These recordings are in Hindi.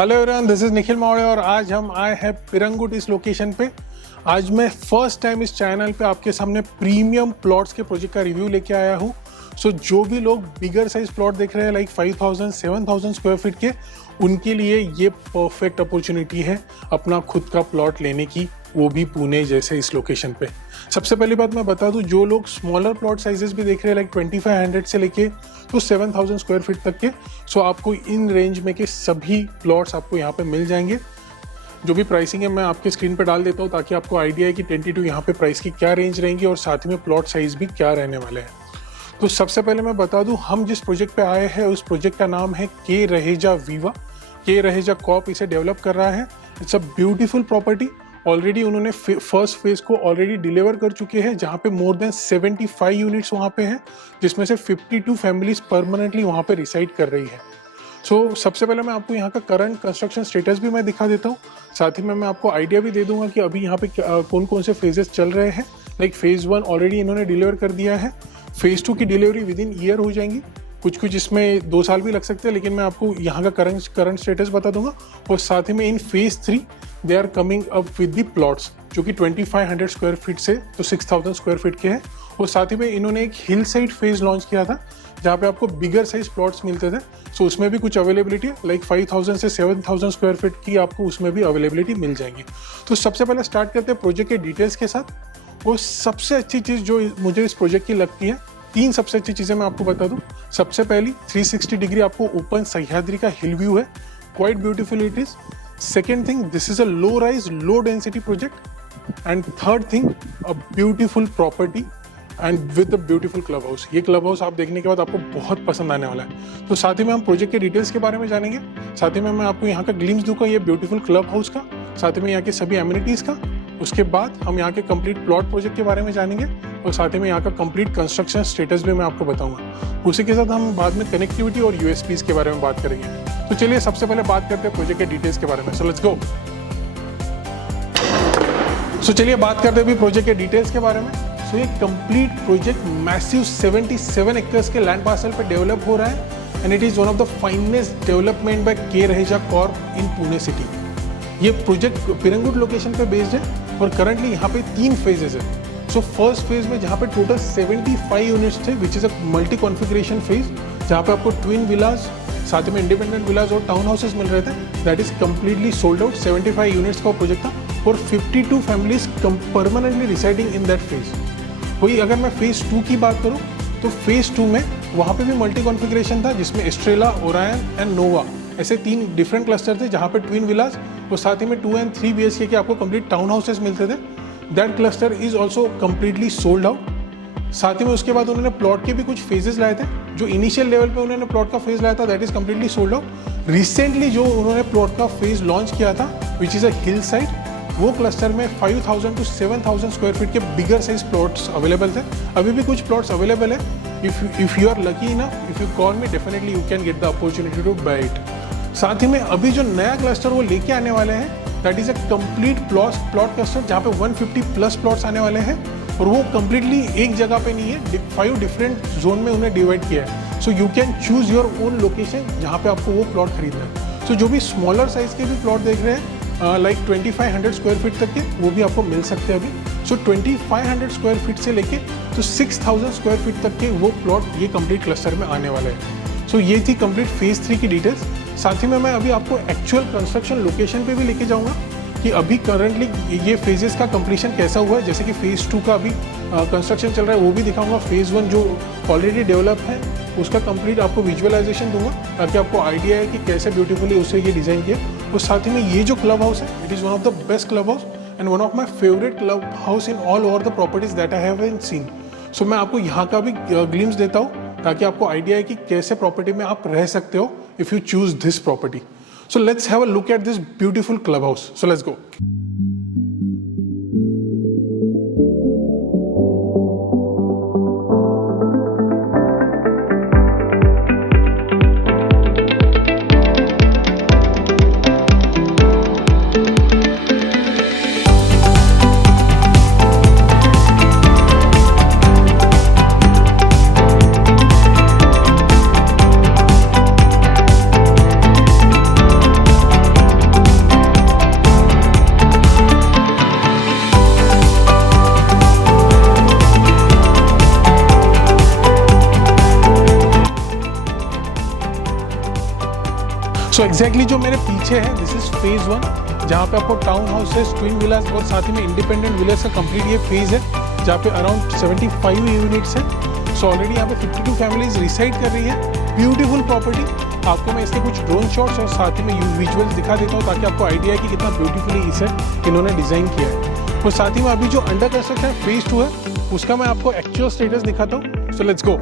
Hello everyone, this is Nikhil Maurya और आज हम आए हैं पिरंगुट इस लोकेशन पे। आज मैं फर्स्ट टाइम इस चैनल पे आपके सामने प्रीमियम प्लॉट्स के प्रोजेक्ट का रिव्यू लेके आया हूँ। सो जो भी लोग बिगर साइज प्लॉट देख रहे हैं लाइक 5000 7000 स्क्वायर फीट के, उनके लिए ये परफेक्ट अपॉर्चुनिटी है अपना खुद का प्लॉट लेने की, वो भी पुणे जैसे इस लोकेशन पे। सबसे पहली बात मैं बता दूं, जो लोग स्मॉलर प्लॉट साइजेस भी देख रहे हैं लाइक 2500 से लेके तो 7000 स्क्वायर फीट तक के, सो आपको इन रेंज में के सभी प्लॉट्स आपको यहाँ पे मिल जाएंगे। जो भी प्राइसिंग है मैं आपके स्क्रीन पे डाल देता हूँ ताकि आपको आइडिया है कि टेंटेटिव यहाँ पे प्राइस की क्या रेंज रहेंगी और साथ ही में प्लॉट साइज भी क्या रहने वाले हैं। तो सबसे पहले मैं बता दूं, हम जिस प्रोजेक्ट पे आए हैं उस प्रोजेक्ट का नाम है के रहेजा वीवा। के रहेजा कॉर्प इसे डेवलप कर रहा है। It's a beautiful property. Already उन्होंने फर्स्ट फेज को ऑलरेडी डिलीवर कर चुके हैं, जहाँ पे मोर देन 75 यूनिट्स वहाँ पे हैं, जिसमें से 52 फैमिलीज परमानेंटली वहाँ पे रिसाइड कर रही है। सो सबसे पहले मैं आपको यहाँ का करंट कंस्ट्रक्शन स्टेटस भी मैं दिखा देता हूँ, साथ ही में मैं आपको आइडिया भी दे दूंगा कि अभी यहाँ पे कौन कौन से फेजेस चल रहे हैं। लाइक फेज 1 ऑलरेडी इन्होंने डिलीवर कर दिया है, फेज 2 की डिलीवरी विद इन ईयर हो जाएंगी, कुछ इसमें 2 साल भी लग सकते हैं, लेकिन मैं आपको यहाँ का करंट स्टेटस बता दूंगा। और साथ ही में in phase 3 they are coming up with the plots जो कि 2500 स्क्वायर फीट से तो 6000 स्क्वायर फीट के हैं। और साथ ही में इन्होंने एक हिल साइड फेज लॉन्च किया था जहाँ पे आपको बिगर साइज प्लॉट्स मिलते थे। सो उसमें भी कुछ अवेलेबिलिटी है, लाइक 5000 से 7000 स्क्वायर फीट की आपको उसमें भी अवेलेबिलिटी मिल जाएगी। तो सबसे पहले स्टार्ट करते हैं प्रोजेक्ट के डिटेल्स के साथ। और सबसे अच्छी चीज़ जो मुझे इस प्रोजेक्ट की लगती है, 3 सबसे अच्छी चीज़ें मैं आपको बता दूं। सबसे पहली 360 डिग्री आपको ओपन सह्याद्री का हिल व्यू है, quite beautiful it is. Second thing, this is a low rise low density project. And third thing, a beautiful property and with a beautiful club house. ये क्लब हाउस आप देखने के बाद आपको बहुत पसंद आने वाला है। तो साथ ही में हम प्रोजेक्ट के डिटेल्स के बारे में जानेंगे, साथ ही में मैं आपको यहाँ का ग्लिम्स दूंगा ये ब्यूटीफुल क्लब हाउस का, साथ ही में यहाँ के सभी एमिनिटीज़ का। उसके बाद हम यहाँ के कंप्लीट प्लॉट प्रोजेक्ट के बारे में जानेंगे और साथ ही में यहाँ का कंप्लीट कंस्ट्रक्शन स्टेटस भी मैं आपको बताऊंगा। उसी के साथ हम बाद में कनेक्टिविटी और यूएसपीज के बारे में बात करेंगे। तो चलिए सबसे पहले बात करते हैं प्रोजेक्ट के डिटेल्स के बारे में। सो लेट्स गो। सो चलिए बात करते हैं अभी प्रोजेक्ट के डिटेल्स के बारे में। सो ये कंप्लीट प्रोजेक्ट मैसिव 77 एकर्स के लैंड पार्सल पे डेवलप हो रहा है and it is one of the finest development bye के रहेजा कॉर्प इन पुणे सिटी। ये प्रोजेक्ट पिरंगुट लोकेशन पे बेस्ड है और करंटली यहाँ पे 3 फेजेस है। सो फर्स्ट फेज में जहाँ पे टोटल 75 यूनिट्स थे, which is a multi configuration phase, जहाँ पे आपको ट्विन विलाज, साथ में इंडिपेंडेंट विलाज और टाउन हाउसेस मिल रहे थे, that is completely sold out. 75 units का प्रोजेक्ट था और 52 families permanently residing in that phase. वही अगर मैं फेज 2 की बात करूँ तो फेज 2 में वहाँ पे भी मल्टी कॉन्फ़िगरेशन था, जिसमें एस्ट्रेला, ओरायन एंड नोवा ऐसे 3 डिफरेंट क्लस्टर थे, जहाँ पे ट्विन विलाज और साथ ही में 2 and 3 BHK के आपको कंप्लीट टाउन हाउसेस मिलते थे। That cluster is also completely sold out. साथ ही में उसके बाद उन्होंने प्लॉट के भी कुछ फेजेस लाए थे। जो इनिशियल लेवल पे उन्होंने प्लॉट का फेज लाया था that is completely sold out. Recently जो उन्होंने प्लॉट का फेज लॉन्च किया था which is a hill side, वो क्लस्टर में 5000 to 7000 स्क्वायर फीट के बिगर साइज प्लॉट्स अवेलेबल थे। अभी भी कुछ प्लॉट्स अवेलेबल है। If you are lucky enough, if you call me, definitely you can get the opportunity to buy it. साथ ही में अभी जो नया क्लस्टर वो लेके आने वाले हैं that is a complete plot cluster, जहाँ पे 150 प्लस प्लॉट्स आने वाले हैं और वो कंप्लीटली एक जगह पे नहीं है, 5 डिफरेंट जोन में उन्हें डिवाइड किया है। So you can choose your own location जहाँ पे आपको वो प्लॉट खरीदना है। सो जो भी स्मॉलर साइज के भी प्लॉट देख रहे हैं लाइक 2500 स्क्वायर फीट तक के, वो भी आपको मिल सकते हैं अभी। सो 2500 स्क्वायर फीट से लेके तो 6000 स्क्वायर फीट तक के वो प्लॉट ये कंप्लीट क्लस्टर में आने वाले हैं। सो ये थी कंप्लीट फेज 3 की डिटेल्स। साथ ही में मैं अभी आपको एक्चुअल कंस्ट्रक्शन लोकेशन पे भी लेके जाऊंगा कि अभी करंटली ये फेजेस का कंप्लीशन कैसा हुआ है। जैसे कि फेज़ 2 का अभी कंस्ट्रक्शन चल रहा है वो भी दिखाऊंगा। फेज़ 1 जो ऑलरेडी डेवलप है उसका कंप्लीट आपको विजुअलाइजेशन दूंगा ताकि आपको आइडिया है कि कैसे ब्यूटीफुली उसे ये डिज़ाइन किया। और साथ ही में ये जो क्लब हाउस है it is one of the best club house and one of my favourite club house in all over the properties that I have seen. So मैं आपको यहाँ का भी ग्लिम्स देता हूँ ताकि आपको आइडिया है कि कैसे प्रॉपर्टी में आप रह सकते हो if you choose this property. So let's have a look at this beautiful clubhouse. So let's go. So exactly जो मेरे पीछे है दिस इज फेज 1, जहाँ पे आपको टाउन हाउसेस, ट्विन विलास और साथ ही में इंडिपेंडेंट विलेज का कंप्लीट ये फेज है, जहाँ पे अराउंड 75 यूनिट्स है। सो ऑलरेडी यहाँ पे 52 फैमिलीज रिसाइड कर रही है। Beautiful property. आपको मैं इसके कुछ ड्रोन शॉट्स और साथ ही में विजुअल्स दिखा देता हूँ ताकि आपको आइडिया है कि कितना ब्यूटीफुली इसे इन्होंने डिज़ाइन किया है। और साथ ही में अभी जो अंडर कंस्ट्रक्शन फेज 2 है उसका मैं आपको एक्चुअल स्टेटस दिखाता हूँ। सो let's go.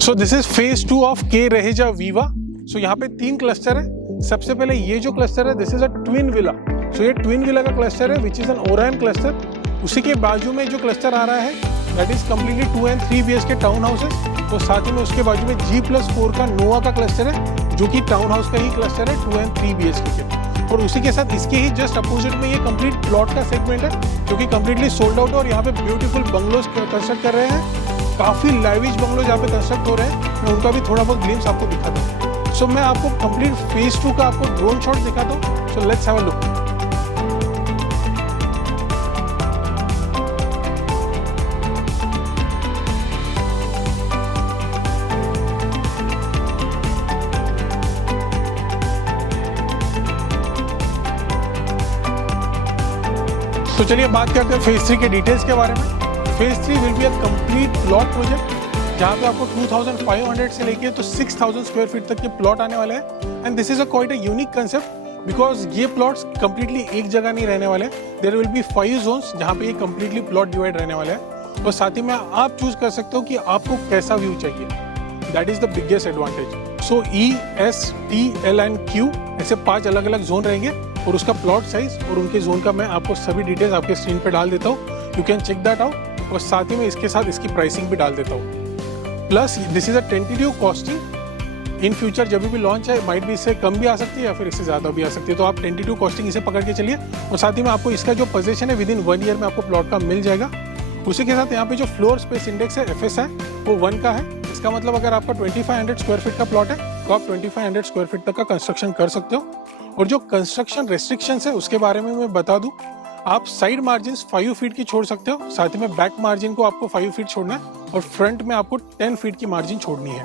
So this is phase 2 of के रहेजा वीवा। सो यहाँ पे 3 क्लस्टर है। सबसे पहले ये जो क्लस्टर है this is a twin villa. So ये ट्विन विला का क्लस्टर है which is an Orion cluster. उसी के बाजू में जो क्लस्टर आ रहा है that is completely 2 and 3 BHK town houses. और साथ ही में उसके बाजू में G+4 का नोवा का क्लस्टर है जो कि टाउन हाउस का ही क्लस्टर है 2 and 3 BHK के। और उसी के साथ इसके ही जस्ट अपोजिट में ये कंप्लीट प्लॉट का सेगमेंट है जो कि कंप्लीटली सोल्ड आउट है। और यहाँ पे ब्यूटीफुल बंगलोज कंस्ट्रक्ट कर रहे हैं। काफ़ी लाइविश बंगलोज यहाँ पे कंस्ट्रक्ट हो रहे हैं। मैं उनका भी थोड़ा बहुत ग्लिम्स आपको दिखाता हूँ। सो मैं आपको कंप्लीट फेज 2 का आपको ड्रोन शॉट दिखाता हूँ। So let's have a look. तो चलिए बात करते हैं फेज 3 के डिटेल्स के बारे में। Phase 3 will be a complete plot project जहाँ पे आपको 2500 से लेके तो 6000 स्क्वायर फीट तक के प्लॉट आने वाले हैं। And this is a quite a unique concept because ये प्लॉट्स कंप्लीटली एक जगह नहीं रहने वाले। देयर विल बी 5 जोन्स जहाँ पे ये कंप्लीटली प्लॉट डिवाइड रहने वाले हैं। और साथ ही में आप चूज कर सकते हो कि आपको कैसा व्यू चाहिए। That is the biggest advantage. So E, S, T, L and Q ऐसे 5 अलग अलग जोन रहेंगे और उसका प्लॉट साइज और उनके जोन का मैं आपको सभी डिटेल्स आपके स्क्रीन पे डाल देता हूँ। You can check that out. और साथ ही में इसके साथ इसकी प्राइसिंग भी डाल देता हूँ। Plus this is a tentative costing. In future जब भी लॉन्च है माइट भी इससे कम भी आ सकती है या फिर इससे ज़्यादा भी आ सकती है। तो आप टेंटेटिव कॉस्टिंग इसे पकड़ के चलिए। और साथ ही में आपको इसका जो पोजीशन है विद इन 1 ईयर में आपको प्लॉट का मिल जाएगा। उसी के साथ यहाँ पे जो फ्लोर स्पेस इंडेक्स है FSI वो 1 का है। इसका मतलब अगर आपका 2500 स्क्वायर फीट का प्लॉट है तो आप 2500 स्क्वायर फीट तक का कंस्ट्रक्शन कर सकते हो। और जो कंस्ट्रक्शन रेस्ट्रिक्शंस है उसके बारे में मैं बता दूं, आप साइड मार्जिन 5 फीट की छोड़ सकते हो। साथ ही में बैक मार्जिन को आपको 5 फीट छोड़ना है और फ्रंट में आपको 10 फीट की मार्जिन छोड़नी है।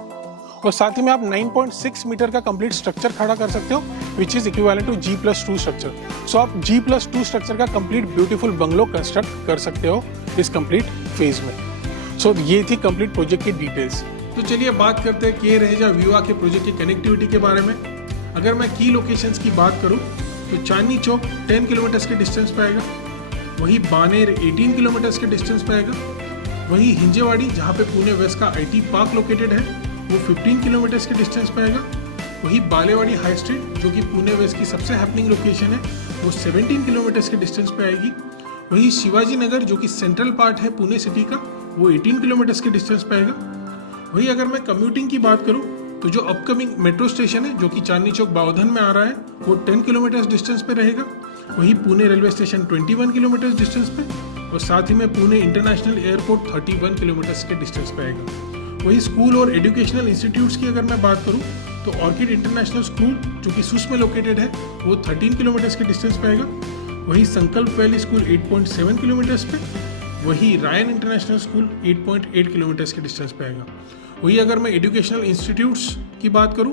और साथ ही में आप 9.6 मीटर का कंप्लीट स्ट्रक्चर खड़ा कर सकते हो which is equivalent to G+2 structure. So आप G+2 स्ट्रक्चर का कंप्लीट ब्यूटीफुल बंगलो कंस्ट्रक्ट कर सकते हो इस कंप्लीट फेज में। सो ये थी कंप्लीट प्रोजेक्ट की डिटेल्स। तो चलिए बात करते हैं के रहेजा वीवा के प्रोजेक्ट की कनेक्टिविटी के बारे में। अगर मैं की लोकेशंस की बात करूं तो चांदनी चौक 10 किलोमीटर्स के डिस्टेंस पे आएगा। वही बानेर 18 किलोमीटर्स के डिस्टेंस पे आएगा। वही हिंजेवाड़ी जहां पे पुणे वेस्ट का IT पार्क लोकेटेड है वो 15 किलोमीटर्स के डिस्टेंस पे आएगा। वही बालेवाड़ी हाई स्ट्रीट जो कि पुणे वेस्ट की सबसे हैपनिंग लोकेशन है वो 17 किलोमीटर्स के डिस्टेंस पे आएगी। वही शिवाजी नगर जो कि सेंट्रल पार्ट है पुणे सिटी का वो 18 किलोमीटर्स के डिस्टेंस पे आएगा। वही अगर मैं कम्यूटिंग की बात करूं तो जो अपकमिंग मेट्रो स्टेशन है जो कि चांदनी चौक बावधन में आ रहा है वो 10 किलोमीटर्स डिस्टेंस पे रहेगा। वही Pune railway station 21 kilometres distance पे और साथ ही में पुणे इंटरनेशनल एयरपोर्ट 31 किलोमीटर्स के डिस्टेंस पे आएगा। वही स्कूल और एजुकेशनल इंस्टीट्यूट्स की अगर मैं बात करूं तो ऑर्किड इंटरनेशनल स्कूल जो कि सुस में लोकेटेड है वो 13 किलोमीटर्स के डिस्टेंस पे आएगा। वही संकल्प वैली स्कूल 8.7 किलोमीटर्स पे। वही रायन इंटरनेशनल स्कूल 8.8 किलोमीटर्स के डिस्टेंस पे आएगा। वही अगर मैं एजुकेशनल इंस्टीट्यूट्स की बात करूं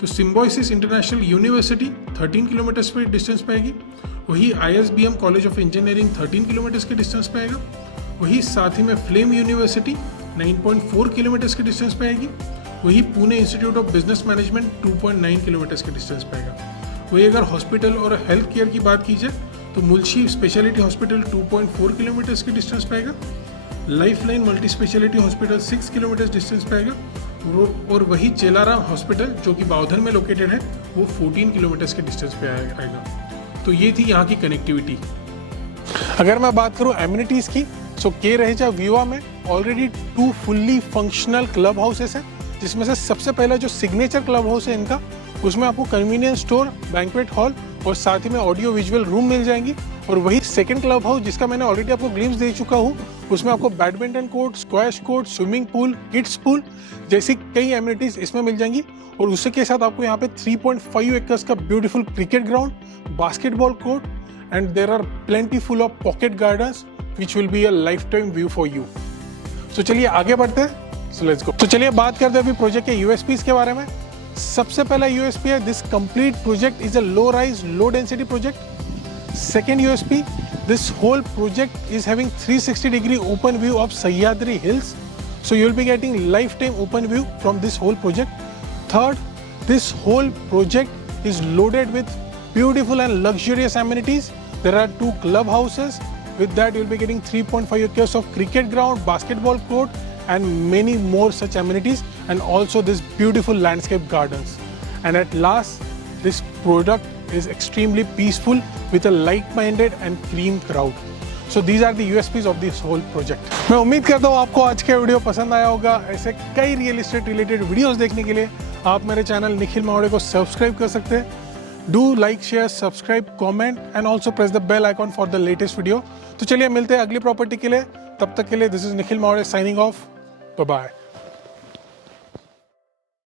तो सिम्बोसिस इंटरनेशनल यूनिवर्सिटी 13 किलोमीटर्स पे डिस्टेंस पे आएगी। वही ISBM college of engineering 13 kilometres के डिस्टेंस पे आएगा। वही साथ ही में फ्लेम यूनिवर्सिटी 9.4 किलोमीटर्स के डिस्टेंस पे आएगी। वही Pune institute of business management 2.9 kilometres के डिस्टेंस पे आएगा। वही अगर हॉस्पिटल और हेल्थ केयर की बात की जाए तो मुल्शी स्पेशलिटी हॉस्पिटल 2.4 किलोमीटर्स के डिस्टेंस पे आएगा। Lifeline multi speciality hospital 6 kilometres distance पे आएगा। और वही चेलाराम हॉस्पिटल जो कि बावधन में लोकेटेड है वो 14 किलोमीटर्स के डिस्टेंस पे आएगा। तो ये थी यहाँ की कनेक्टिविटी। अगर मैं बात करूँ एमिनिटीज़ की सो के रहेजा वीवा में already 2 fully functional club houses हैं जिसमें से सबसे पहला जो सिग्नेचर क्लब हाउस है इनका उसमें आपको कन्वीनियंस स्टोर, बैंक्वेट हॉल और साथ ही में ऑडियो विजुअल रूम मिल जाएंगी। और वही सेकंड क्लब हाउस जिसका मैंने ऑलरेडी आपको ग्लिम्स दे चुका हूँ उसमें आपको badminton court, squash court, swimming pool, kids pool जैसी कई एमिनिटीज इसमें मिल जाएंगी। और उसी के साथ आपको यहाँ पे 3.5 एकर्स का beautiful cricket ground, basketball court and there are plenty full of pocket gardens which will be a lifetime view for you. So चलिए आगे बढ़ते हैं। So let's go. तो चलिए बात करते हैं अभी प्रोजेक्ट के यूएसपीज के बारे में। सबसे पहला यूएसपी है, this complete project is a low rise low density project. Second USP, this whole project is having 360-degree open view of Sahyadri Hills, so you will be getting lifetime open view from this whole project. Third, this whole project is loaded with beautiful and luxurious amenities. There are 2 clubhouses. With that, you will be getting 3.5 acres of cricket ground, basketball court, and many more such amenities, and also this beautiful landscape gardens. And at last, this product is extremely peaceful with a like-minded and clean crowd. So these are the USPs of this whole project. मैं उम्मीद करता हूँ आपको आज का वीडियो पसंद आया होगा। ऐसे कई रियल एस्टेट रिलेटेड वीडियोस देखने के लिए आप मेरे चैनल निखिल मावड़े को सब्सक्राइब कर सकते हैं। Do like, share, subscribe, comment and also press the bell icon for the latest video. तो चलिए मिलते हैं अगली प्रॉपर्टी के लिए, तब तक के लिए this is Nikhil Mawde signing off. Bye bye.